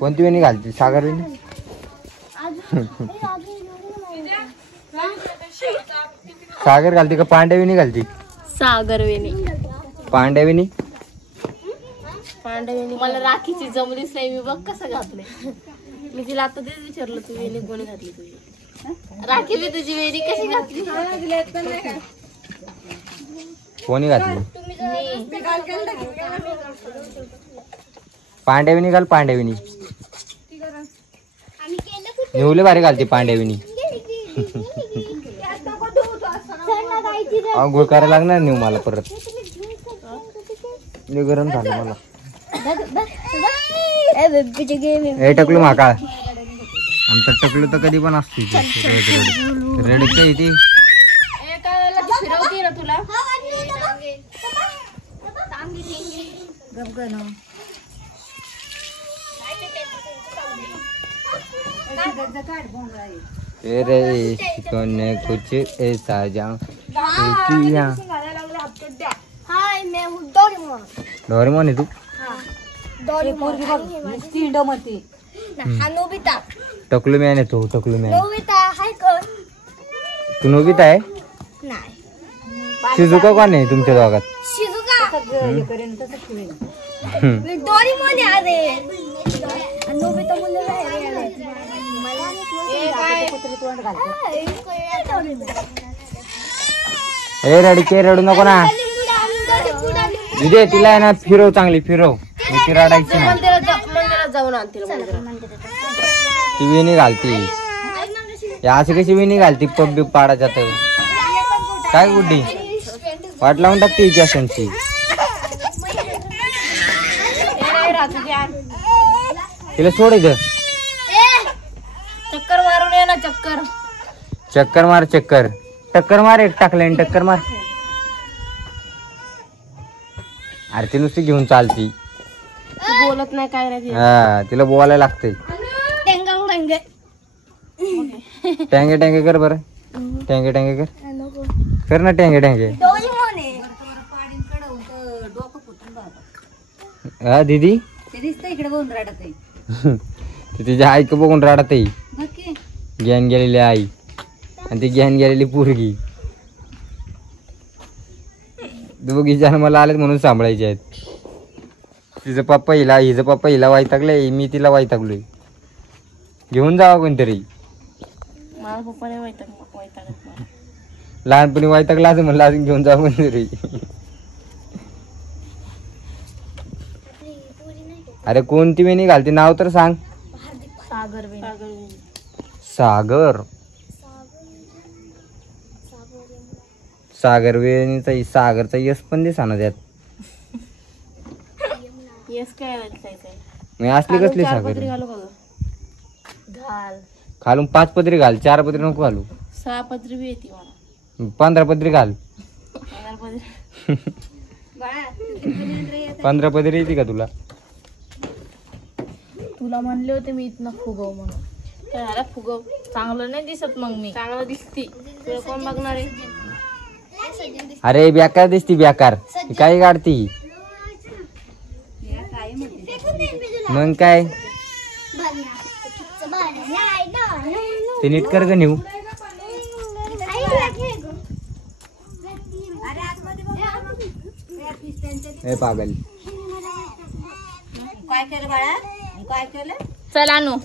कोणती वेणी घालते? सागर वेणी? सागर घालते का पांड्या वेणी घालते? सागर वेणी. पांड्या वेणी? पांड्या वेणी मला राखीची जमलीच नाही. मी बघ कसं घातलंय. मी तिला आता तेच विचारलं, तू वेणी कोणी घातली तुझी? राखी मी तुझी वेणी कशी घातली? कोणी घातली? पांड्या वेणी घाल. पांड्या वेणी निवले भारी घालते पांड्या वेणी. आंघोळ करायला लागणार नेऊ मला परत. गरम झालं मला. हे टकलू माका आमचं टकलू तर कधी पण असते रेड काय ती तुला तेरे ने कुछ ऐसा जाऊं किया. हाय मैं हूँ डोरेमोन. डोरेमोन आहे तू? हा नोबिता. टकलू मॅन आहे तू. टकलू मॅन. नोबिता हाय कोण? तू नोबिता आहे? नाही. शिजुका कोण आहे तुमच्या दोघात? शिजुका मी डोरेमोन आहे. अरे नोबिता मुलं आहे. ए रडके रडू नको ना. दिदे तिला आहे ना फिरव, चांगली फिरव. ती रडायची ना. मंदिरात जाऊन आणतील. ती वेणी घालती. अशी कशी वेणी घालती? पब बिब पाडायच्या तर काय गुड्डी वाट लावून टाकते हिची अशांची. तिला सोड इथं. चक्कर मारून ये ना. चक्कर चक्कर मार. चक्कर टक्कर मार. एक टाकलं टक्कर मार. अरे ती नुसती घेऊन चालती. बोलत नाही काय नाही. हा तिला बोलायला लागतंय. टँगे टँगे कर बरं. टँगे टँगे कर. कर ना टँगे टँगे. हा दीदी इकडे बघून राहत आहे. ती तिच्या आईक बघून राहत आहे. ज्ञान गेलेली आई आणि ती ज्ञान गेलेली पोरगी. दोघी जन्माला आलेत म्हणून सांभाळायचे आहेत. तिचं पप्पा हिला वैतागलंय. मी तिला वैतागलोय. घेऊन जावा कोणतरी. माझा पप्पा नाही वैताग. लहानपणी वैतागला असं म्हणलं, अजून घेऊन जावं कोणतरी. अरे कोणती वेणी घालते? नाव तर सांग. सागर वेणी. सागर. सागर वेणीचा सागरचा यश पण दिसा ना त्यात. येस काय मी असली कसली सागर? घालू का घाल. खालून 5 पदरी घाल. 4 पदरी नको घालू. 6 पदरी बी येते मला. 15 पदरी घाल. 15 पदरी येते का तुला? तुला म्हणले होते मी इथनं फुगव म्हणून. काय फुगव? चांगलं नाही दिसत. मग मी चांगलं दिसती. तुला कोण बघणार आहे? अरे बेकार दिसती. बेकार काय काढती मग काय? ते नीट कर ग नेऊ. ए पागल. काय केलं बाळा? काय केलं? चल आणू.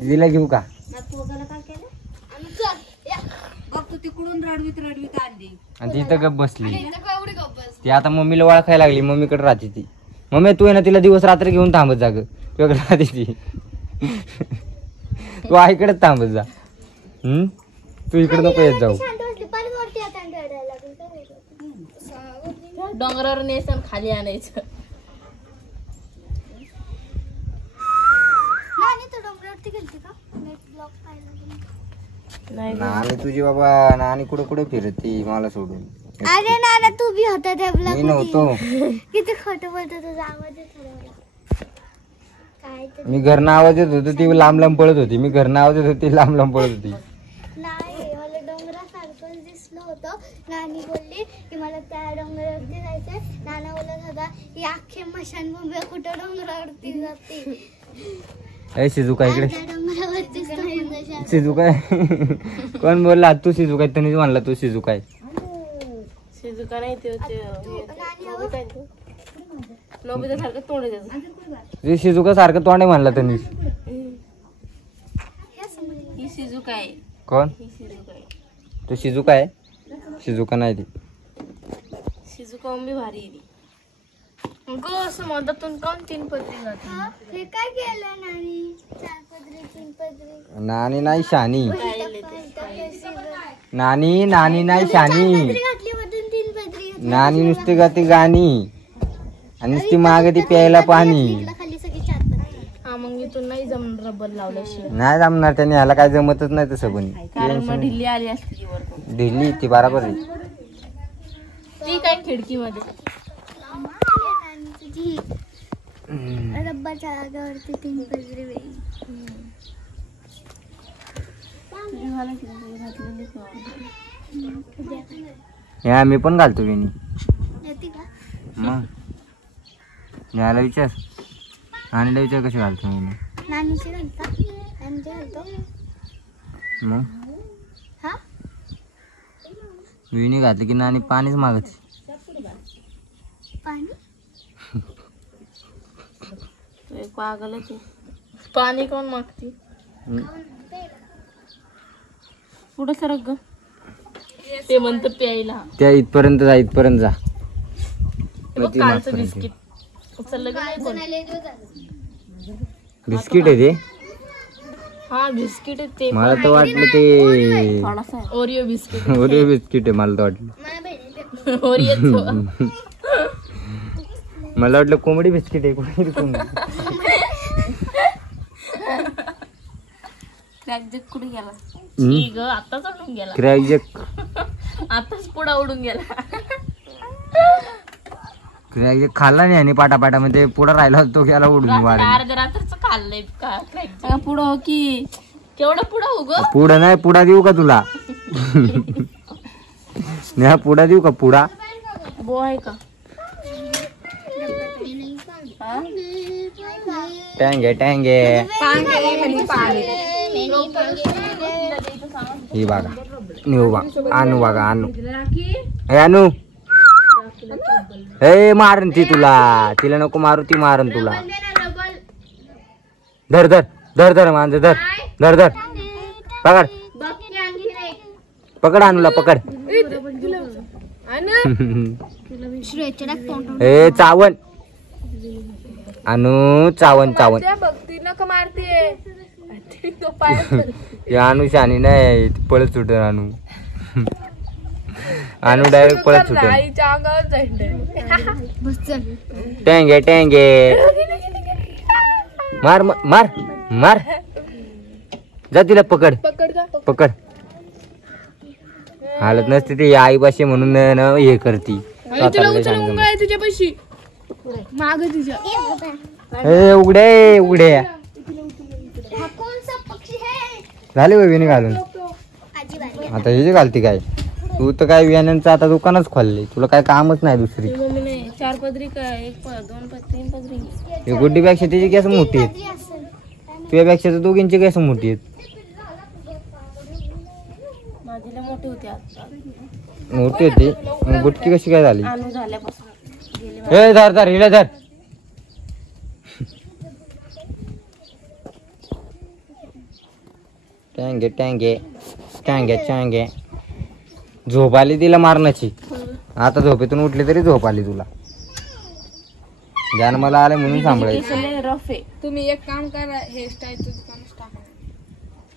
दीदीला घेऊ का? बघ तू तिकडून रडवीत रडवीत आणली आणि ती इथं गप बसली. ती आता मम्मीला ओळखायला लागली. मम्मीकडे राहते ती. मम्मी तू आहे ना तिला दिवस रात्र घेऊन थांबत जा ग. तुझ्याकडे राहते ती. तू आईकडेच थांबत जा. तू इकडे नको येत जाऊ. डोंगरावर नेसन खाली आणायचं. नानी तुझी बाबा नानी कुठे कुठे फिरती मला सोडून. अरे नाना तू बी होता त्या ब्लॉग. मी नव्हतो. किती खोटं बोलतो. तुझा आवाज काय? मी घरनं आवाज येत होतो. ती लांब लांब पळत होती. मी घरनं आवाज येत होती. लांब लांब पळत होती. नाही मला डोंगरासारखं दिसलं होतं. नानी बोलली की मला त्या डोंगरावरती जायचंय. नाना बोलत होता ही अख्खी मशानभूमी कुठं डोंगरावरती जाते. ए शिजुका इकडे. त्या डोंगरावरतीच जायचं. शिजुका कोण बोलला तू शिजुका? त्यांनीच म्हणला तू शिजुका. शिजुका नाही ते नोबिता सारखं तोंड आहे त्याचं. शिजुका सारखं तोंड आहे म्हणला त्यांनी. ही शिजुका आहे. कोण? ही शिजुका आहे. तू शिजुका आहे? शिजुका नाही ती. शिजुका मम्मी भारी आहे ती. गो असं मधातून काऊन 3 पदरी जाते? हे काय केलं नानी? 4 पदरी 3 पदरी. नानी नाही शानी. काय नानी नानी नाही शानी. घातली मधून 3 पदरी. नानी नुसती गाती गाणी आणि नुसती मागे ती प्यायला पाणी. खाली सगळी 4 पदरी. हा मग इथून नाही जमणार रबर लावल्याशिवाय. नाही जमणार त्याने. ह्याला काय जमतच नाही तसं कोणी. कारण मग ढिल्ली आली असती ती वरतून. ढिल्ली ती बराबर आहे. ती काय खिडकीमध्ये. तुझी रब्बाच्या जागावरती 3 पदरी बाई. या मी पण घालतो वेणी. येते का? मग याला विचार. नानीला विचार कशी घालतो वेणी. नानीची घालता? नानीची घालतो. मग हा वेणी घातली की नानी पाणीच मागते. पाणी तो एक पागलच आहे. पाणी कोण मागती? पुढे सरक ग. ते म्हणतं प्यायला. त्या इथपर्यंत जा. इथपर्यंत जा. हे बघ कालचं बिस्किट उचललं की नाही कोण? बिस्किट आहे ते. हा बिस्किट आहे ते. मला तर वाटलं ते थोडासा ओरिओ बिस्किट. ओरिओ बिस्किट आहे. मला तर वाटलं. मला बहिणी ओरिओ. मला वाटलं कोंबडी बिस्किट आहे. कोंबडी क्रॅक जग कुठे गेला? ठीक ग आताच उडून गेला. क्रॅक जग. आताच पुढा उडून गेला. क्रॅक जग खाल्ला नाही आणि पाटापाटामध्ये पुढे राहिला तो गेला उडून वाढ. अर्ध्या रात्रच खाल्लंय का क्रॅक जग? पुढं हो की केवढं पुढं हो ग? पुढं नाही. पुढा देऊ का तुला? नाही पुढा देऊ का? पुढा बो आहे का? टँगे टँगे. ही बघा निऊ बा. आणू बघा आणू. हे आणू. हे मारन ती तुला. तिला नको मारू. ती मारन तुला. धर धर धर धर मांजर धर. धर धर. पकड पकड. आणूला पकड. ए चावण. आणू चावण चावण. आणू शानी नाही. पळत सुट. आणू आणू डायरेक्ट पळत सुट. टँगे टँगे. मार मार मार. जा तिला पकड पकड. हालत नसते ती आई पाशी म्हणून हे करती. तुझ्या पैशी माग तुझ्या. उघडे उघडे हा कोणसा पक्षी है? झाले वेणी घालून. आजी बाई. आता हे जे घालते काय? तू तर काय वियाण्यांचं आता दुकानच खोलले. तुला काय कामच नाही दुसरी. मम्मी नाही 4 पदरी काय 1 2 3 पदरी. हे गुड्डीपेक्षा तिची केस मोठी आहेत. तुझ्यापेक्षा तर दोघींची केस मोठी आहेत. माझीला मोठी होती आता. मोठी होती मग गुटकी कशी काय झाली? आणू झाल्यापासून हे धर धर. हिला धर. टँगे टँगे टँगे टँगे. झोप आली तिला मारण्याची. आता झोपेतून उठली तरी झोप आली तुला. ज्ञान मला आले म्हणून सांभाळायचं. रफ आहे. तुम्ही एक काम करा. हेअरस्टाईलचं दुकानच टाका.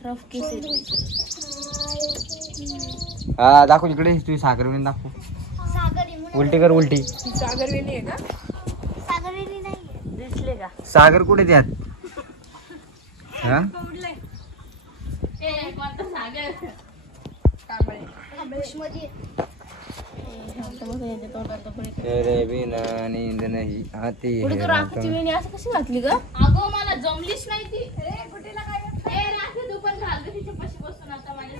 रफ केस आहे. हा दाखव इकडे. तुझी साखर विण दाखव. सागरी उलटी कर उलटी. सागर वेणी आहे का? सागरी नाही. दिसले का? सागर कुठे त्यात? हा बुशमध्ये तेरे बिना नींद नहीं आती पुढे है. तू राखीची वेणी असं कशी घातली ग? अगं मला जमलीच नाही ती. राखी तू पण घाल ग तिच्या पाशी बसून आता माझ्या.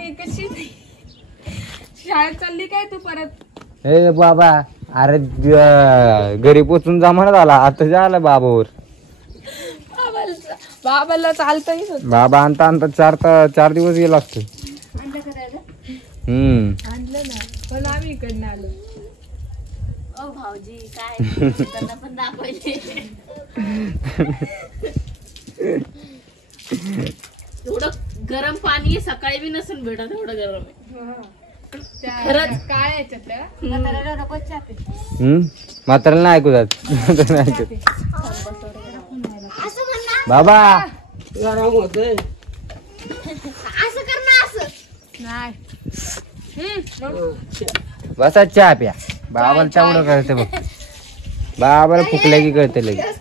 आणि कशी शाळेत चालली काय तू परत? ए बाबा, अरे घरी पोचून जमाना झाला, आता झाला बाबावर. बाबाला चालतंय होत. बाबा आणता आणता 4 दिवस गेला असतो. आणलं ना, पण आम्ही इकडनं आलो. ओ भाऊजी काय त्यांना पण दाखवायचे. एवढं गरम पाणी आहे, सकाळी बी नसेल भेटत एवढं गरम आहे. खरंच काय याच्यातल्या म्हाताऱ्याला नाही ऐकू जात. नाही ऐकत. बाबा असं कर ना असं. नाही. बसा चहा प्या. बाबाला तेवढं कळतं बघ. बाबाला फुकल्या की कळतं लगेच.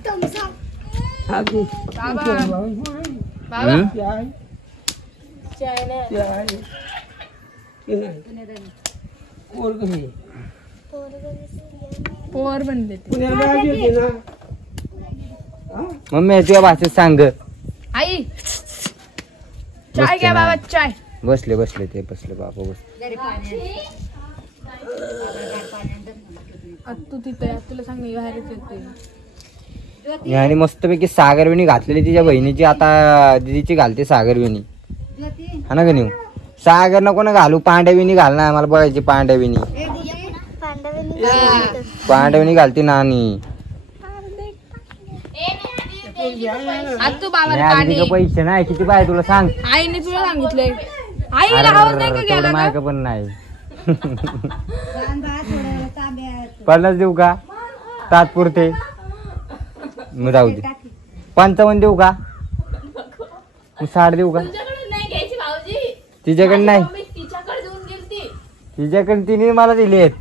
चाय नाही. पोर बनले ते. मम्मी तुझ्या भाषेत सांग. आई चाय घ्या बाबा, चाय. बसले ते बसले बाबा बस. तू तिथे तुला सांग मी बाहेरच येते. आणि मस्तपैकी सागरवेणी घातलेली तिच्या बहिणीची, आता दिदीची घालते सागरवेणी. हा ना गणू? सागर नको ना घालू, पांड्याविणी घाल ना, मला बघायची पांड्याविणी. पांड्याविणी घालते नानी. आज तू बाबा नाही पैसे नाही, किती पाहिजे तुला सांग. आईने तुला सांगितलंय. आईला आवाज नाही का गेला मायक पण नाही. 50 देऊ का तात्पुरते? मग जाऊ दे. 55 देऊ का? मग 60 देऊ का? तुझ्याकडे नाही घ्यायची भाऊजी. तिच्याकडे नाही, मम्मी तिच्याकडे देऊन गेलती. तिच्याकडे तिने मला दिलेत.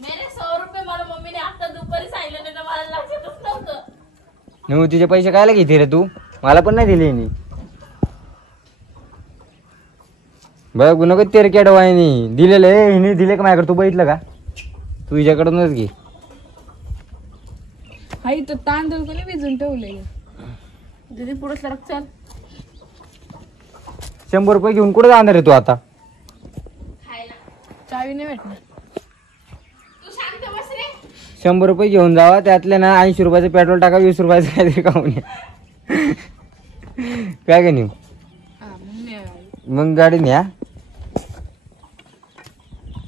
मेरे 100 रुपये मला मम्मीने आता दुपारी सांगितलं, नाही तर मला लक्षातच नव्हतं. मग तिचे पैसे कायला घेते रे तू? मला पण नाही दिले हिने. बघ नको तेरक्या डोळ्यानी दिलेलं आहे हिने. दिले का माझ्याकडे? तू बघितलं का? तू हिच्याकडूनच घे. आई तो तांदूळ कोणी भिजून ठेवले? दीदी पुढे सरक चल. 100 रुपये घेऊन कुठे जाणार आहे तू आता? चावी नाही भेटणार. तू शांत बस रे. 100 रुपये घेऊन जावा, त्यातले ना 80 रुपयाचं पेट्रोल टाका, 20 रुपयाचं काहीतरी खाऊन या. काय का नेऊ? मग गाडी न्या.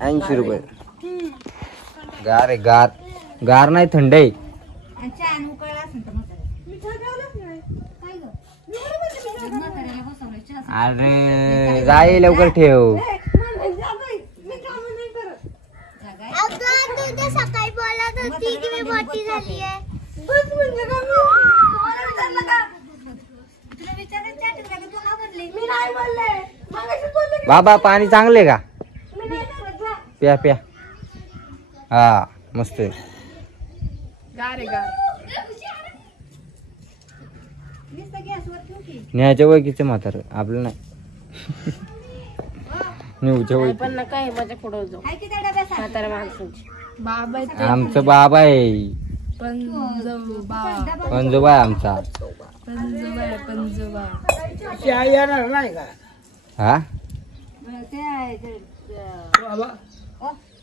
80 रुपये. गार आहे गार. गार नाही, थंड आहे. अरे जाई लवकर ठेव. तू सकाळी बोलत होती की मी मोठी झाली आहे. बाबा पाणी चांगले का? प्या प्या. हा मस्त आहे. गार आहे गार. न्यायच्या ओळखीचं म्हातार आपलं नाही. नेऊच्या नाही ओळखी. पण नका हे माझ्या पुढे जाऊ. म्हाताऱ्या माणसांची. बाबा आहे ते. आमचं बाबा आहे. पंजोबा. पंजोबा आहे आमचा. पंजोबा आहे, पंजोबा. हा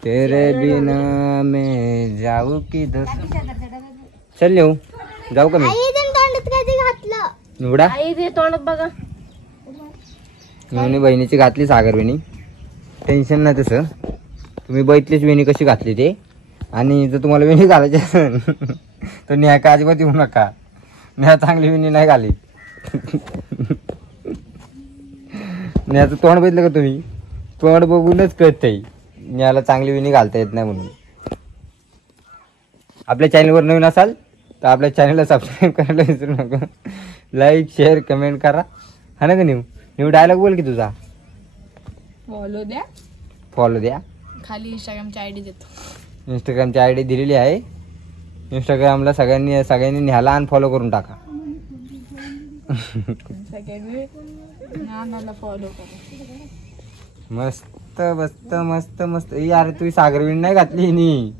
तेरे बिना मैं जाऊ की दस. चल येऊ जाऊ का मी? आई तोंडात काय ते घातलं. निवडा. आई दे तोंडात बघा. मी बहिणीची घातली सागरवेणी. टेन्शन नाही तसं. तुम्ही बघितलीच वेणी कशी घातली ते. आणि जर तुम्हाला वेणी घालायची असेल तर न्या का अजिबात येऊ नका. न्या चांगली वेणी नाही घाली. न्याचं तोंड बघितलं का तुम्ही? तोंड बघूनच कळतंय न्याला चांगली वेणी घालता येत नाही म्हणून. आपल्या चॅनलवर नवीन असाल तर आपल्या चॅनलला सबस्क्राईब करायला विसरू नका. लाईक शेअर कमेंट करा. हा ना का न्यू डायलॉग बोल की तुझा. फॉलो द्या. फॉलो द्या. खाली इंस्टाग्रामची आयडी देतो. इंस्टाग्रामची आयडी दिलेली आहे. इंस्टाग्रामला सगळ्यांनी न्याला अनफॉलो करून टाका. सेकंड वेळ नानाला फॉलो करा. मस्त मस्त मस्त मस्त. यार तुझी सागरविणी नाही घातली हिनी.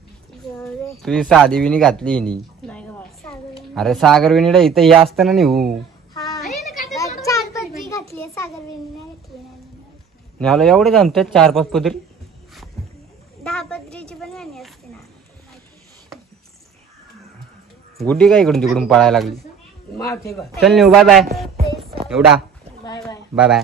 तुझी साधी विणी घातली हिनी. नाही गं बाळा. अरे सागरविणीला इथं हे असतं ना नेऊ. हा 4 पदरी घातली सागरवेणी नाही घातली. न्याला एवढे जमतात 4-5 पदरी. 10 पत्रीची पण वेणी असते ना. गुड्डी काय इकडून तिकडून पळायला लागली. चल नेऊ, बाय बाय. एवढा बाय बाय. Bye bye.